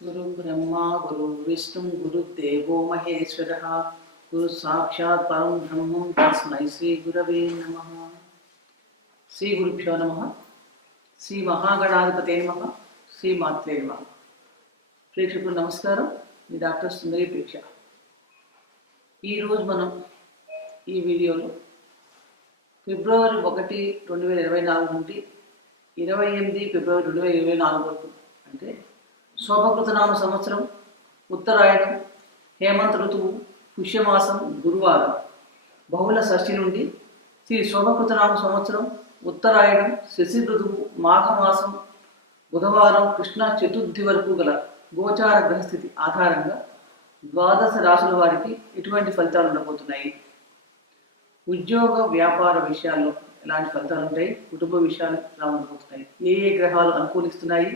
गुरु ब्रह्मा गुरु विष्णु गुरुदेवो महेश्वरः गुरु साक्षात् परं ब्रह्म तस्मै श्री गुरवे नमः। श्री गुरुभ्यो नमः। श्री महागणाधिपते नमः। श्री मात्रे नमः। ప్రేక్షకులు నమస్కారం. మీ డాక్టర్ సుందరి ప్రేక్ష. ఈరోజు మనం ఈ వీడియోలో ఫిబ్రవరి 1, 2024 నుండి 28 ఫిబ్రవరి 2024 వరకు అంటే శోభకృతనామ సంవత్సరం, ఉత్తరాయణం, హేమంత ఋతువు, పుష్యమాసం, గురువారం, బహుళ షష్ఠి నుండి శ్రీ శోభకృతనామ సంవత్సరం, ఉత్తరాయణం, శశి ఋతువు, మాఘమాసం, బుధవారం, కృష్ణ చతుర్థి వరకు గల గోచార గ్రహస్థితి ఆధారంగా ద్వాదశ రాశుల వారికి ఎటువంటి ఫలితాలు ఉండబోతున్నాయి, ఉద్యోగ వ్యాపార విషయాల్లో ఎలాంటి ఫలితాలు ఉంటాయి, కుటుంబ విషయాలు ఎలా ఉండబోతున్నాయి, ఏ గ్రహాలు అనుకూలిస్తున్నాయి,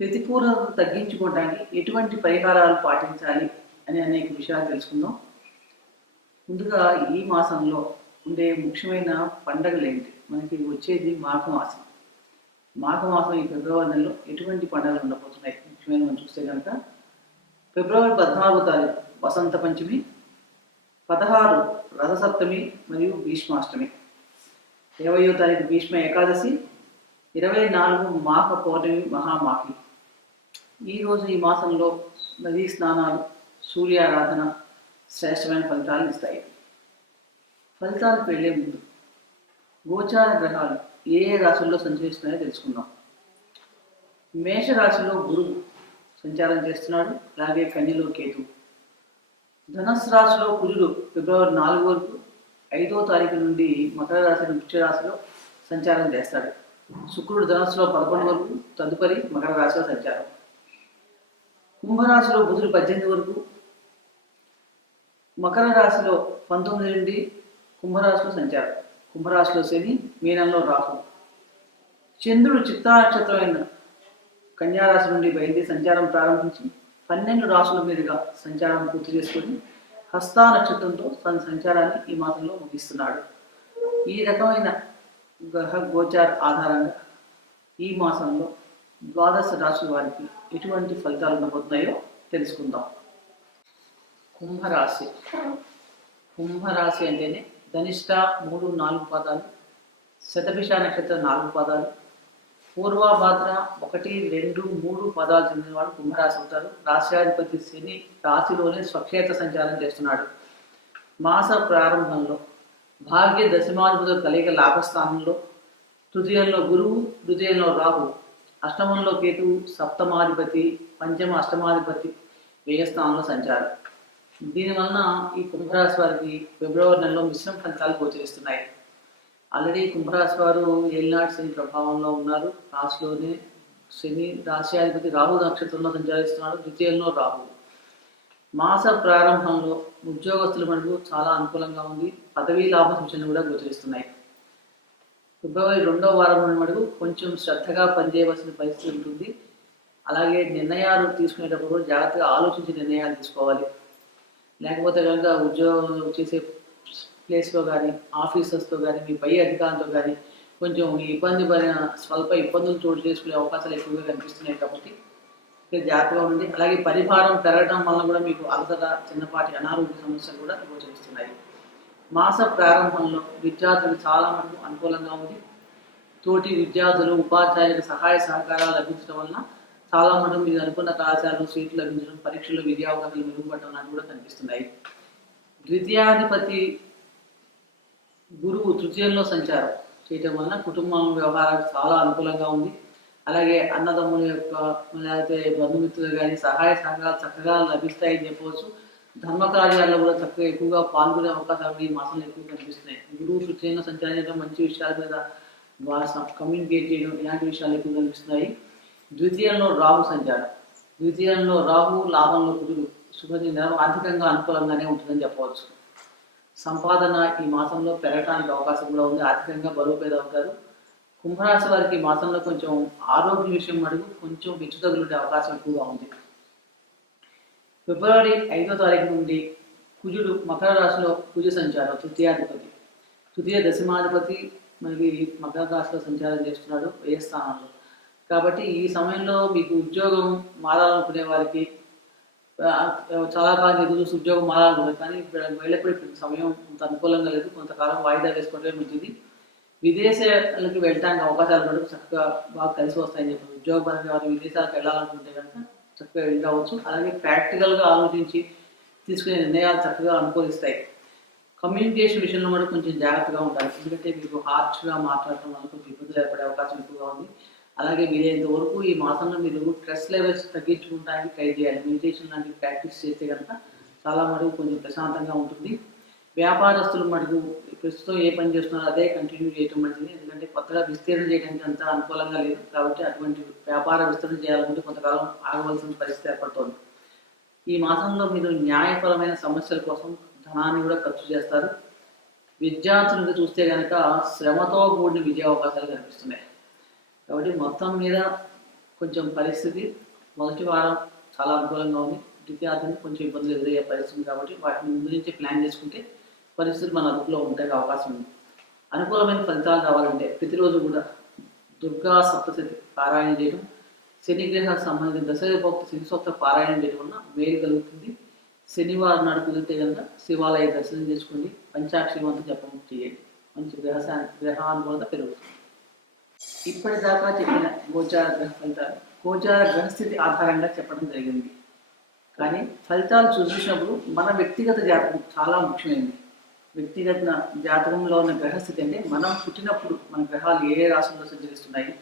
ప్రతికూలతను తగ్గించుకోవడానికి ఎటువంటి పరిహారాలు పాటించాలి అని అనేక విషయాలు తెలుసుకుందాం. ముందుగా ఈ మాసంలో ఉండే ముఖ్యమైన పండుగలు ఏంటి? మనకి వచ్చేది మాఘమాసం. మాఘమాసం ఈ ఫిబ్రవరి నెలలో ఎటువంటి పండుగలు ఉండబోతున్నాయి ముఖ్యమైన మనం చూస్తే కనుక ఫిబ్రవరి 14వ తారీఖు వసంత పంచమి, 16 రథసప్తమి మరియు భీష్మాష్టమి, 20వ తారీఖు భీష్మ ఏకాదశి, 24 మాఘ పౌర్ణమి మహామాఘి. ఈరోజు ఈ మాసంలో నదీ స్నానాలు, సూర్యారాధన శ్రేష్టమైన ఫలితాలను ఇస్తాయి. ఫలితాలకు వెళ్లే ముందు గోచార గ్రహాలు ఏ రాశుల్లో సంచరిస్తున్నాయో తెలుసుకుందాం. మేషరాశిలో గురువు సంచారం చేస్తున్నాడు, అలాగే కన్యలో కేతు. ధనుస్సు రాశిలో కుజుడు ఫిబ్రవరి 4 వరకు 5వ తారీఖు నుండి మకర రాశి వృశ్చిక రాశిలో సంచారం చేస్తాడు. శుక్రుడు ధనుస్సులో 11 వరకు, తదుపరి మకర రాశిలో సంచారం. కుంభరాశిలో బుధుడు 18 వరకు, మకర రాశిలో 19 నుండి కుంభరాశిలో సంచారం. కుంభరాశిలో శని, మీనంలో రాహు. చంద్రుడు చిత్తా నక్షత్రమైన కన్యారాశి నుండి బయలుదేరి సంచారం ప్రారంభించి 12 రాశుల మీదుగా సంచారం పూర్తి చేసుకొని హస్తా నక్షత్రంతో తన సంచారాన్ని ఈ మాసంలో ముగిస్తున్నాడు. ఈ రకమైన గ్రహ గోచార ఆధారంగా ఈ మాసంలో ద్వాదశ రాశుల వారికి ఎటువంటి ఫలితాలు ఉండబోతున్నాయో తెలుసుకుందాం. కుంభరాశి. కుంభరాశి అంటేనే ధనిష్ట 3, 4 పాదాలు, శతభిష నక్షత్రం 4 పాదాలు, పూర్వభాద్ర 1, 2, 3 పాదాలు చెందిన వాడు కుంభరాశి అవుతారు. రాశ్యాధిపతి శని రాశిలోనే స్వక్షేత్ర సంచారం చేస్తున్నాడు. మాస ప్రారంభంలో భాగ్య దశమాధిపతుల కలిగ లాభస్థానంలో, తృతీయంలో గురువు, ద్వితీయంలో రాహు, అష్టమంలో కేతువు, సప్తమాధిపతి, పంచమ అష్టమాధిపతి వ్యయస్థానంలో సంచారం. దీనివలన ఈ కుంభరాశి వారికి ఫిబ్రవరి నెలలో మిశ్రమ ఫలితాలు గోచరిస్తున్నాయి. ఆల్రెడీ కుంభరాశి వారు ఏలినాటి శని ప్రభావంలో ఉన్నారు. రాశిలోనే శని రాశ్యాధిపతి రాహు నక్షత్రంలో సంచరిస్తున్నాడు, ద్వితీయంలో రాహు. మాస ప్రారంభంలో ఉద్యోగస్తుల మటుకు చాలా అనుకూలంగా ఉంది. పదవీ లాభ సూచనలు కూడా గోచరిస్తున్నాయి. ఫిబ్రవరి 2వ వారం మటుకు కొంచెం శ్రద్ధగా పనిచేయవలసిన పరిస్థితి ఉంటుంది. అలాగే నిర్ణయాలు తీసుకునేటప్పుడు జాగ్రత్తగా ఆలోచించి నిర్ణయాలు తీసుకోవాలి. లేకపోతే కనుక ఉద్యోగం చేసే ప్లేస్లో కానీ, ఆఫీసర్స్తో కానీ, మీ పై అధికారులతో కానీ కొంచెం ఇబ్బంది పడిన స్వల్ప ఇబ్బందులు చోటు చేసుకునే అవకాశాలు ఎక్కువగా కనిపిస్తున్నాయి. కాబట్టి జాగ్రత్తగా ఉండండి. అలాగే పరిభారం పెరగడం వలన కూడా మీకు అలసట, చిన్నపాటి అనారోగ్య సమస్యలు కూడా గోచరిస్తున్నాయి. మాస ప్రారంభంలో విద్యార్థులు చాలా మటుకు అనుకూలంగా ఉంది. తోటి విద్యార్థులు, ఉపాధ్యాయులకు సహాయ సహకారాలు లభించడం వలన చాలా మటుకు మీరు అనుకున్న కళాశాలలో సీట్లు లభించడం, పరీక్షల్లో విద్యావకాశాలు మెరుగుపడడం లాంటివి కూడా కనిపిస్తున్నాయి. ద్వితీయాధిపతి గురువు తృతీయంలో సంచారం చేయటం వలన కుటుంబం వ్యవహారాలకు చాలా అనుకూలంగా ఉంది. అలాగే అన్నదమ్ముల యొక్క లేకపోతే బంధుమిత్రులు కానీ సహాయ సహకారాలు చక్కగా లభిస్తాయని చెప్పవచ్చు. ధర్మ కార్యాల్లో కూడా చక్కగా ఎక్కువగా పాల్గొనే అవకాశాలు ఈ మాసంలో ఎక్కువ కనిపిస్తున్నాయి. గురువు తృతీయంలో సంచారం చేయడం, మంచి విషయాల మీద కమ్యూనికేట్ చేయడం, ఇలాంటి విషయాలు ఎక్కువ కనిపిస్తున్నాయి. ద్వితీయంలో రాహు సంచారం. ద్వితీయంలో రాహు, లాభంలో కుజుడు, శుభదినం ఆర్థికంగా అనుకూలంగానే ఉంటుందని చెప్పవచ్చు. సంపాదన ఈ మాసంలో పెరగడానికి అవకాశం కూడా ఉంది. ఆర్థికంగా బలోపేద అవుతారు. కుంభరాశి వారికి ఈ మాసంలో కొంచెం ఆరోగ్య విషయం అడుగు కొంచెం హెచ్చుతగులుండే అవకాశం ఎక్కువగా ఉంది. ఫిబ్రవరి 5వ తారీఖు నుండి కుజుడు మకర రాశిలో కుజ సంచారం, తృతీయాధిపతి, తృతీయ దశమాధిపతి మనకి మకర రాశిలో సంచారం చేస్తున్నాడు వ్యయస్థానంలో. కాబట్టి ఈ సమయంలో మీకు ఉద్యోగం మారాలనుకునే వారికి చాలా కాలం ఎదురు చూసి ఉద్యోగం మారాలనుకుంటారు, కానీ వెళ్ళప్పుడు ఇప్పుడు సమయం అంత అనుకూలంగా లేదు. కొంతకాలం వాయిదా వేసుకోవడమే మంచిది. విదేశాలకు వెళ్ళడానికి అవకాశాలు కూడా చక్కగా బాగా కలిసి వస్తాయని చెప్పి ఉద్యోగపరంగా వారు విదేశాలకు వెళ్ళాలనుకుంటే కనుక చక్కగా వెళ్ళవచ్చు. అలాగే ప్రాక్టికల్గా ఆలోచించి తీసుకునే నిర్ణయాలు చక్కగా అనుకూలిస్తాయి. కమ్యూనికేషన్ విషయంలో కూడా కొంచెం జాగ్రత్తగా ఉండాలి, ఎందుకంటే మీకు హార్ష్గా మాట్లాడటం వల్ల కొంచెం ఇబ్బందులు ఏర్పడే అవకాశం ఎక్కువగా ఉంది. అలాగే వీలైనంత వరకు ఈ మాసంలో మీరు స్ట్రెస్ లెవెల్స్ తగ్గించుకోవడానికి ట్రై చేయాలి. మెడిటేషన్ లాంటివి ప్రాక్టీస్ చేస్తే కనుక చాలా మటుకు కొంచెం ప్రశాంతంగా ఉంటుంది. వ్యాపారస్తులు మటుకు ప్రస్తుతం ఏ పని చేస్తున్నారో అదే కంటిన్యూ చేయడం మంచిది, ఎందుకంటే కొత్తగా విస్తీర్ణం చేయడానికి అంత అనుకూలంగా లేదు. కాబట్టి అటువంటి వ్యాపార విస్తరణ చేయాలంటే కొంతకాలం ఆగవలసిన పరిస్థితి ఏర్పడుతోంది. ఈ మాసంలో మీరు న్యాయపరమైన సమస్యల కోసం ధనాన్ని కూడా ఖర్చు చేస్తారు. విద్యార్థులకు చూస్తే కనుక శ్రమతో కూడిన విజయ అవకాశాలు కనిపిస్తున్నాయి. కాబట్టి మొత్తం మీద కొంచెం పరిస్థితి మొదటి వారం చాలా అనుకూలంగా ఉంది. విద్యార్థులకు కొంచెం ఇబ్బందులు ఎదురయ్యే పరిస్థితి, కాబట్టి వాటిని ముందు నుంచి ప్లాన్ చేసుకుంటే పరిస్థితులు మన అదుపులో ఉంటాయి అవకాశం ఉంది. అనుకూలమైన ఫలితాలు రావాలంటే ప్రతిరోజు కూడా దుర్గా సప్తశతి పారాయణ చేయడం, శనిగ్రహానికి సంబంధించిన దశవిభక్తి శని సూక్త పారాయణం చేయడం వల్ల మేలు కలుగుతుంది. శనివారం నాడు కుదిరితే కనుక శివాలయ దర్శనం చేసుకోండి, పంచాక్షరి మంత్రం జపం చేయండి, మంచి గ్రహానుకూలత పెరుగుతుంది. ఇప్పటిదాకా చెప్పిన గోచార గ్రహ ఫలితాలు గోచార గ్రహస్థితి ఆధారంగా చెప్పడం జరిగింది. కానీ ఫలితాలు చూసినప్పుడు మన వ్యక్తిగత జాతకం చాలా ముఖ్యమైనది. వ్యక్తిగత జాతకంలో ఉన్న గ్రహస్థితి అంటే మనం పుట్టినప్పుడు మన గ్రహాలు ఏ రాశుల్లో సంచరిస్తున్నాయి,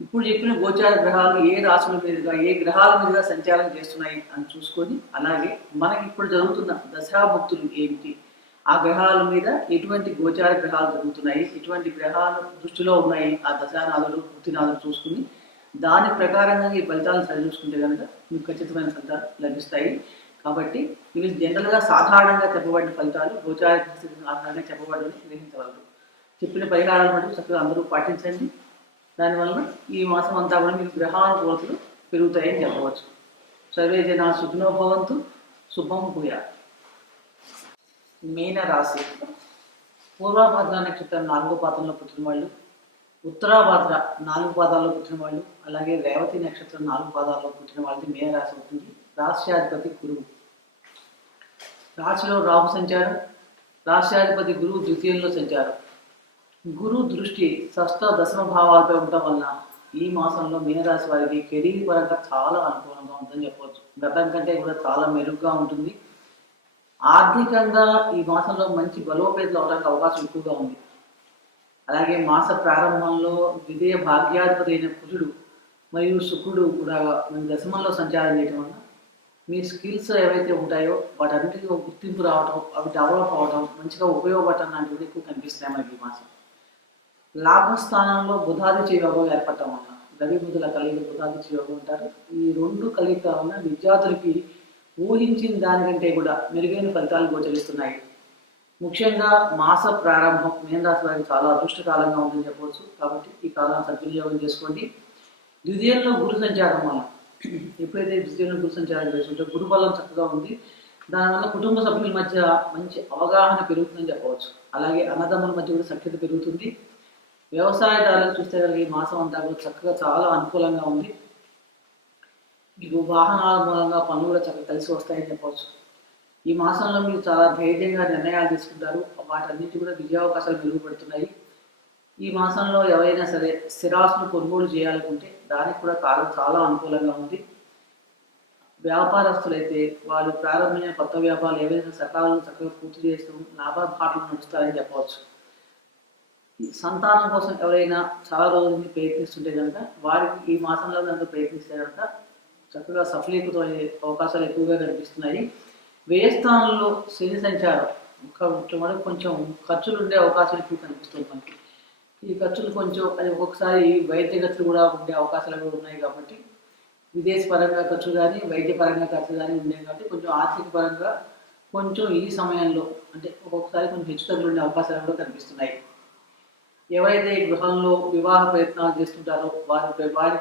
ఇప్పుడు చెప్పిన గోచార గ్రహాలు ఏ రాశుల మీదుగా ఏ గ్రహాల మీదుగా సంచారం చేస్తున్నాయి అని చూసుకొని, అలాగే మనకి ఇప్పుడు జరుగుతున్న దశాభక్తులు ఏమిటి, ఆ గ్రహాల మీద ఎటువంటి గోచార గ్రహాలు జరుగుతున్నాయి, ఎటువంటి గ్రహాలు దృష్టిలో ఉన్నాయి, ఆ దశానాథులు పూర్తినాథులు చూసుకుని దాని ప్రకారంగా ఈ ఫలితాలను సరి చూసుకుంటే కనుక మీకు ఖచ్చితమైన ఫలితాలు లభిస్తాయి. కాబట్టి ఇవి జనరల్గా సాధారణంగా చెప్పబడిన ఫలితాలు గోచార పరిస్థితి ఆధారంగా చెప్పబడని గ్రహించగలరు. చెప్పిన పరిహారాలు మటుకు చక్కగా అందరూ పాటించండి. దానివల్ల ఈ మాసం అంతా కూడా మీకు గ్రహానుకూలతలు పెరుగుతాయని చెప్పవచ్చు. సర్వే జనా సుఖినో భవంతు, శుభం భూయాత్. మీన రాశి పూర్వభద్ర నక్షత్రం 4వ పాదంలో పుట్టిన వాళ్ళు, ఉత్తరాభద్ర 4 పాదాల్లో పుట్టిన వాళ్ళు, అలాగే రేవతి నక్షత్రం 4 పాదాల్లో పుట్టిన వాళ్ళది మీన రాశి అవుతుంది. రాశ్యాధిపతి గురువు, రాశిలో రాహు సంచారం, రాశ్యాధిపతి గురువు ద్వితీయంలో సంచారం. గురు దృష్టి షష్ఠ దశమ భావాలపై ఉండటం వలన ఈ మాసంలో మీనరాశి వారికి కెరీర్ పరంగా చాలా అనుకూలంగా ఉంటుందని చెప్పవచ్చు. గతం కంటే కూడా చాలా మెరుగ్గా ఉంటుంది. ఆర్థికంగా ఈ మాసంలో మంచి బలోపేతలు అవడానికి అవకాశం ఎక్కువగా ఉంది. అలాగే మాస ప్రారంభంలో ద్వితీయ భాగ్యాధిపతి అయిన కుజుడు మరియు శుక్రుడు కూడా మన దశమంలో సంచారం చేయడం వల్ల మీ స్కిల్స్ ఏవైతే ఉంటాయో వాటన్నిటికీ ఒక గుర్తింపు రావటం, అవి డెవలప్ అవడం, మంచిగా ఉపయోగపడటం లాంటివి ఎక్కువ కనిపిస్తాయి మనకి ఈ మాసం. లాభస్థానంలో బుధాదిత్య యోగం ఏర్పడటం వల్ల, రవి బుధుల కలిగి బుధాదిత్య యోగం ఉంటారు. ఈ 2 కలిగిక వల్ల విద్యార్థులకి ఊహించిన దానికంటే కూడా మెరుగైన ఫలితాలు గోచరిస్తున్నాయి. ముఖ్యంగా మాస ప్రారంభం మీనరాశి వారికి చాలా అదృష్టకాలంగా ఉందని చెప్పవచ్చు. కాబట్టి ఈ కాలాన్ని సద్వినియోగం చేసుకోండి. ద్వితీయంలో గురు సంచారం వల్ల, ఎప్పుడైతే ద్వితీయంలో గురు సంచారం చేసుకుంటే గురు బలం చక్కగా ఉంది. దానివల్ల కుటుంబ సభ్యుల మధ్య మంచి అవగాహన పెరుగుతుందని చెప్పవచ్చు. అలాగే అన్నదమ్ముల మధ్య కూడా సఖ్యత పెరుగుతుంది. వ్యవసాయదారులకు చూస్తే కలిగి మాసం అంతా కూడా చక్కగా చాలా అనుకూలంగా ఉంది. మీకు వాహనాల మూలంగా పనులు కూడా చక్కగా కలిసి వస్తాయని చెప్పవచ్చు. ఈ మాసంలో మీరు చాలా ధైర్యంగా నిర్ణయాలు తీసుకుంటారు, వాటన్నిటి కూడా విజయావకాశాలు మెరుగుపడుతున్నాయి. ఈ మాసంలో ఎవరైనా సరే స్థిరాస్తులు కొనుగోలు చేయాలనుకుంటే దానికి కూడా కాలం చాలా అనుకూలంగా ఉంది. వ్యాపారస్తులైతే వాళ్ళు ప్రారంభమైన కొత్త వ్యాపారాలు ఏవైనా సకాలంలో చక్కగా పూర్తి చేస్తూ లాభపాట్లు నడుస్తారని చెప్పవచ్చు. సంతానం కోసం ఎవరైనా చాలా రోజుల నుంచి ప్రయత్నిస్తుంటే కనుక వారికి ఈ మాసంలో కనుక ప్రయత్నిస్తే కనుక చక్కగా సఫలీకృతమయ్యే అవకాశాలు ఎక్కువగా కనిపిస్తున్నాయి. వ్యయస్థానంలో శని సంచారం కొంచెం ఖర్చులు ఉండే అవకాశాలు ఎక్కువ కనిపిస్తుంది మనకి. ఈ ఖర్చులు కొంచెం అది ఒక్కొక్కసారి వైద్య ఖర్చులు కూడా ఉండే అవకాశాలు కూడా ఉన్నాయి. కాబట్టి విదేశీ పరంగా ఖర్చు కానీ వైద్య పరంగా ఖర్చు కానీ ఉన్నాయి. కాబట్టి కొంచెం ఆర్థిక పరంగా కొంచెం ఈ సమయంలో అంటే ఒక్కొక్కసారి కొంచెం హెచ్చుతగ్గులు ఉండే అవకాశాలు కూడా కనిపిస్తున్నాయి. ఎవరైతే గృహంలో వివాహ ప్రయత్నాలు చేస్తుంటారో వారి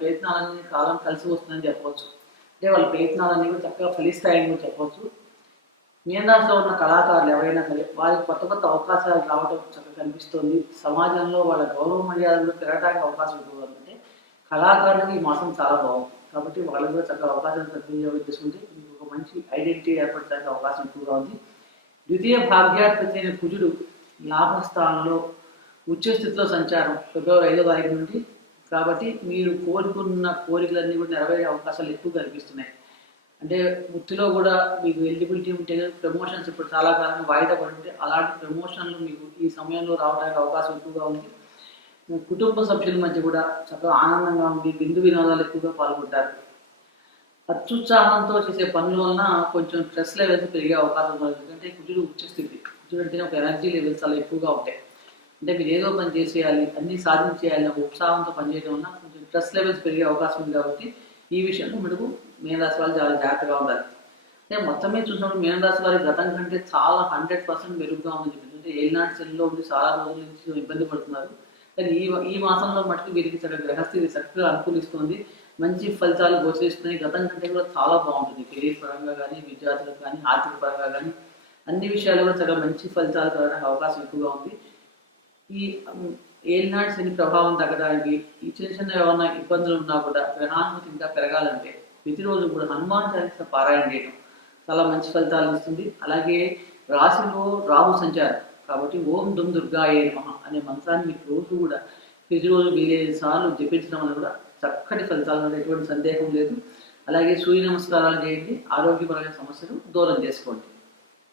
ప్రయత్నాలన్నీ కాలం కలిసి వస్తుందని చెప్పవచ్చు. అంటే వాళ్ళ ప్రయత్నాలన్నీ కూడా చక్కగా ఫలిస్తాయని కూడా చెప్పవచ్చు. మీనరాశిలో ఉన్న కళాకారులు ఎవరైనా సరే వారికి కొత్త కొత్త అవకాశాలు రావడం చక్కగా కనిపిస్తుంది. సమాజంలో వాళ్ళ గౌరవ మర్యాదలు పెరగడానికి అవకాశం ఎక్కువగా ఉంది. కళాకారులకు ఈ మాసం చాలా బాగుంది కాబట్టి వాళ్ళకు కూడా చక్కగా అవకాశం సద్వినియోగం చేసుకుంటే మీకు ఒక మంచి ఐడెంటిటీ ఏర్పడడానికి అవకాశం ఎక్కువగా ఉంది. ద్వితీయ భాగ్యాధిపతి అయిన కుజుడు లాభస్థానంలో ఉచ్చస్థితిలో సంచారం ఫిబ్రవరి 5వ తారీఖు నుండి, కాబట్టి మీరు కోరుకున్న కోరికలన్నీ కూడా నెరవేరే అవకాశాలు ఎక్కువ కనిపిస్తున్నాయి. అంటే వృత్తిలో కూడా మీకు ఎలిజిబిలిటీ ఉంటే ప్రమోషన్స్ ఇప్పుడు చాలా కాలం వాయిదా పడి ఉంటే అలాంటి ప్రమోషన్లు మీకు ఈ సమయంలో రావడానికి అవకాశం ఎక్కువగా ఉంది. కుటుంబ సభ్యుల మధ్య కూడా చక్కగా ఆనందంగా ఉండి విందు వినోదాలు ఎక్కువగా పాల్గొంటారు. అత్యుత్సాహంతో చేసే పనుల వలన కొంచెం స్ట్రెస్ లెవెల్స్ పెరిగే అవకాశం ఉంది. ఎందుకంటే కుజుడు ఉచ్చస్థితి, కుజుడు అంటేనే ఒక ఎనర్జీ లెవెల్స్ చాలా ఎక్కువగా ఉంటాయి. అంటే మీరు ఏదో పని చేసేయాలి, అన్నీ సాధించేయాలి ఒక ఉత్సాహంతో పనిచేయడం వల్ల కొంచెం స్ట్రెస్ లెవెల్స్ పెరిగే అవకాశం ఉంది. కాబట్టి ఈ విషయంలో మనకు మీనరాశి వాళ్ళు చాలా జాగ్రత్తగా ఉండాలి. అంటే మొత్తం మీద చూసినప్పుడు మీనరాశి వారి గతం కంటే చాలా 100% మెరుగ్గా ఉందని చెప్పింది. అంటే ఏలినాటి శనిలో ఉండి చాలా రోజుల నుంచి ఇబ్బంది పడుతున్నారు. కానీ ఈ మాసంలో మటుకు వీరికి చక్కగా గ్రహస్థితి చక్కగా అనుకూలిస్తుంది, మంచి ఫలితాలు గోచరిస్తున్నాయి. గతం కంటే కూడా చాలా బాగుంటుంది. కెరీర్ పరంగా కానీ, విద్యార్థులకు కానీ, ఆర్థిక పరంగా కానీ అన్ని విషయాలు కూడా చాలా మంచి ఫలితాలు కలగడానికి అవకాశం ఎక్కువగా ఉంది. ఈ ఏలినాటి శని ప్రభావం తగ్గడానికి ఈ చిన్న చిన్న ఏమైనా ఇబ్బందులు ఉన్నా కూడా గ్రహానుమతి ఇంకా పెరగాలంటే ప్రతిరోజు కూడా హనుమాన్ చాలీసా పారాయణ చేయడం చాలా మంచి ఫలితాలు ఇస్తుంది. అలాగే రాశిలో రాహు సంచారం కాబట్టి ఓం దుమ్ దుర్గాయే నమః అనే మంత్రాన్ని మీకు రోజు కూడా ప్రతిరోజు వీలైన సార్లు జపించడం వల్ల కూడా చక్కటి ఫలితాలు ఎటువంటి సందేహం లేదు. అలాగే సూర్య నమస్కారాలు చేయండి, ఆరోగ్యపరమైన సమస్యలు దూరం చేసుకోండి.